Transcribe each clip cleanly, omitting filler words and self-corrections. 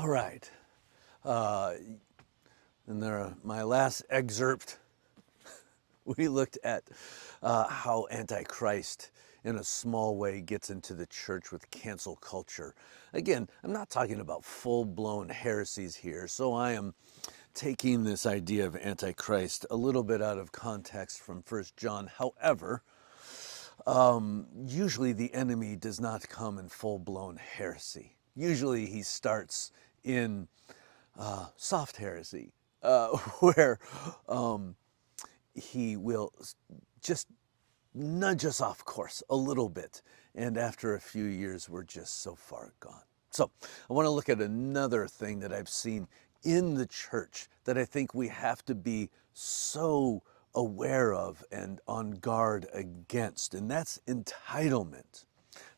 All right. My last excerpt, we looked at how antichrist in a small way gets into the church with cancel culture. Again, I'm not talking about full-blown heresies here, so I am taking this idea of antichrist a little bit out of context from 1 John. However, usually the enemy does not come in full-blown heresy. Usually he starts in soft heresy, where he will just nudge us off course a little bit, and after a few years we're just so far gone. So I want to look at another thing that I've seen in the church that I think we have to be so aware of and on guard against, and that's entitlement.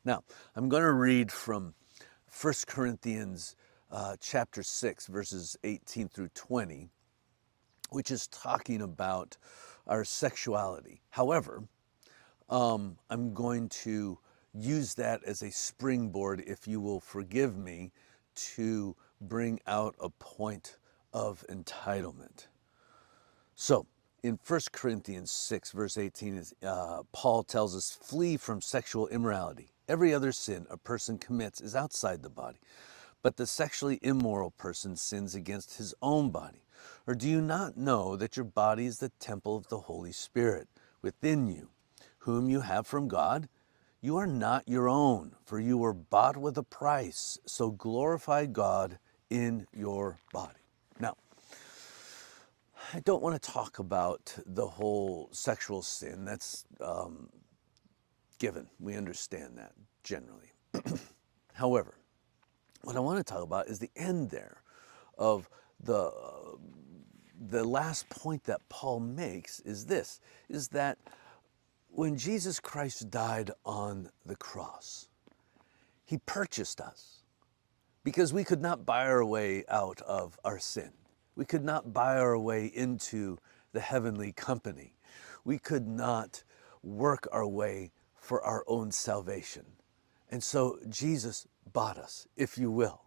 Now, I'm going to read from 1 Corinthians chapter 6, verses 18 through 20, which is talking about our sexuality. However, I'm going to use that as a springboard, if you will forgive me, to bring out a point of entitlement. So, in 1 Corinthians 6, verse 18, Paul tells us, "Flee from sexual immorality. Every other sin a person commits is outside the body, but the sexually immoral person sins against his own body. Or do you not know that your body is the temple of the Holy Spirit within you, whom you have from God? You are not your own, for you were bought with a price, so glorify God in your body." Now, I don't want to talk about the whole sexual sin. That's given. We understand that generally. However, what I want to talk about is the end there of the last point that Paul makes is this, is that when Jesus Christ died on the cross, he purchased us because we could not buy our way out of our sin. We could not buy our way into the heavenly company. We could not work our way for our own salvation. And so Jesus bought us, if you will.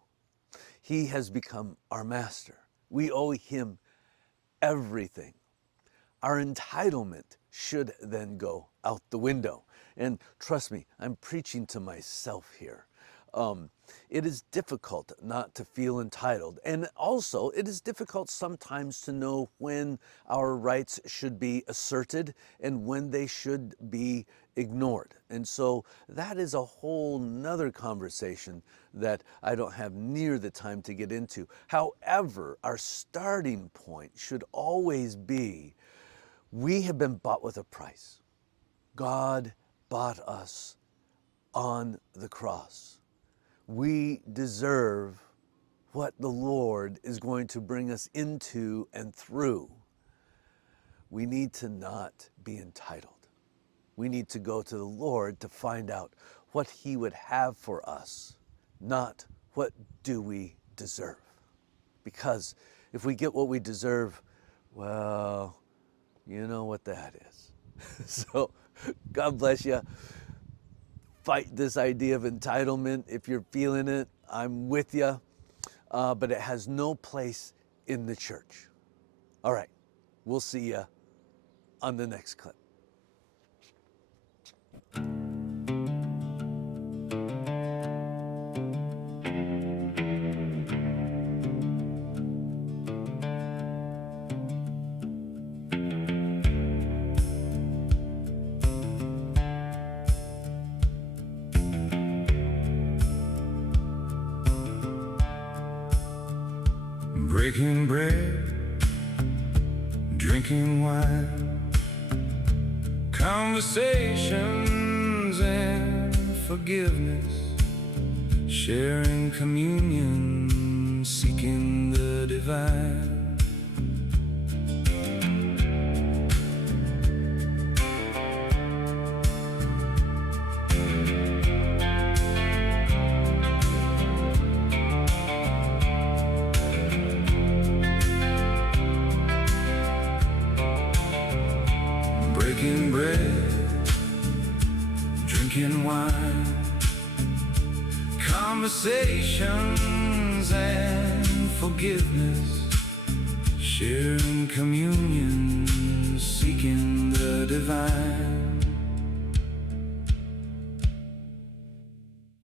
He has become our master. We owe him everything. Our entitlement should then go out the window. And trust me, I'm preaching to myself here. It is difficult not to feel entitled. And also, it is difficult sometimes to know when our rights should be asserted and when they should be ignored. And so that is a whole nother conversation that I don't have near the time to get into. However, our starting point should always be, we have been bought with a price. God bought us on the cross. We deserve what the Lord is going to bring us into and through. We need to not be entitled. We need to go to the Lord to find out what he would have for us, not what do we deserve. Because if we get what we deserve, well, you know what that is. So God bless you. Fight this idea of entitlement. If you're feeling it, I'm with you. But it has no place in the church. All right. We'll see you on the next clip. Breaking bread, drinking wine, conversations and forgiveness, sharing communion, seeking the divine. Breaking bread, drinking wine, conversations and forgiveness, sharing communion, seeking the divine.